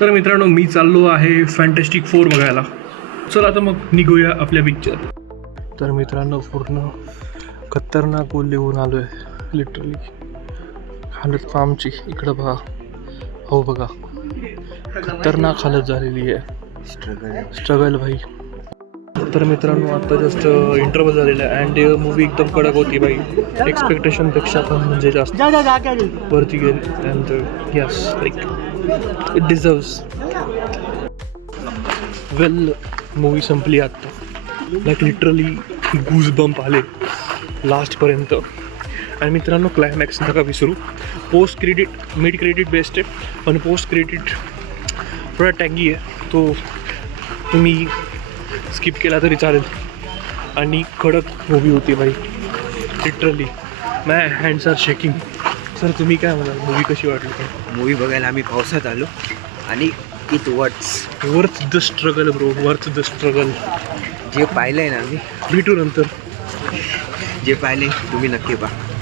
तर मित्रांनो, मी चाललो आहे फॅन्टॅस्टिक 4 बघायला. चला आता मग निघूया आपल्या पिक्चर. तर मित्रांनो, पूर्ण खतरनाक बोलले होऊन आलो आहे लिटरली. हालत पहा आमची. इकडं बघा, हो बघा, खतरनाक हालत झालेली आहे. स्ट्रगल भाई. तर मित्रांनो, आता जस्ट इंटरव्ह्यू झालेला आहे अँड मूवी एकदम कडक होती भाई. एक्सपेक्टेशनपेक्षा पण म्हणजे जास्त वरती गेली. And yes, like it deserves. Well, movie संपली आत्ता. लाईक लिटरली गूज बंप आले लास्टपर्यंत. आणि मित्रांनो, क्लायमॅक्स नका विसरू. Post credit, mid credit best आहे, पण पोस्ट क्रेडिट थोडा टँगी आहे, तो तुम्ही स्किप केला तरी चालेल. आणि कडक मूवी होती भाई लिटरली. माय हँड्स आर शेकिंग. सर, तुम्ही काय म्हणाल, मूवी कशी वाटली? मूवी बघायला आम्ही पावसात आलो आणि it worth the struggle bro, worth the struggle. जे पाहिलंय ना आम्ही, भेटू नंतर. जे पाहिले तुम्ही नक्की पहा.